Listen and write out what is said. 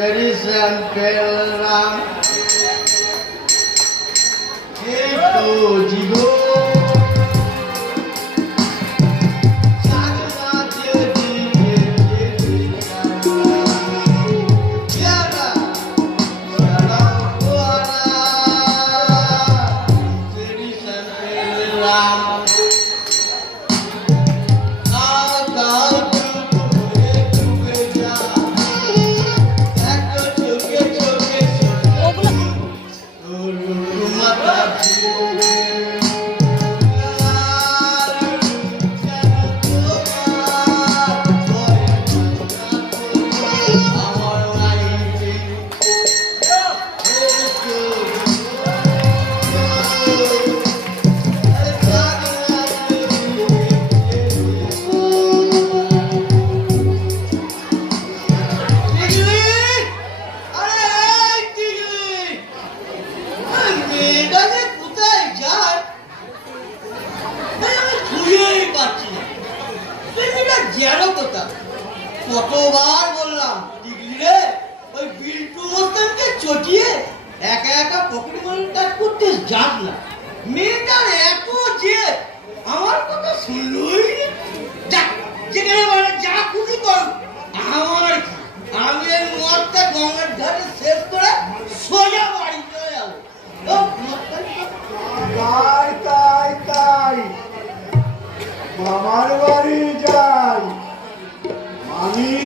very simple Ram. Hey to Jigo. কতবার বললাম টিকলি রে ওই বিল্টু মস্তানকে চটিয়ে একা একা পকেট মানি টাক করতে যাস না। মেয়ে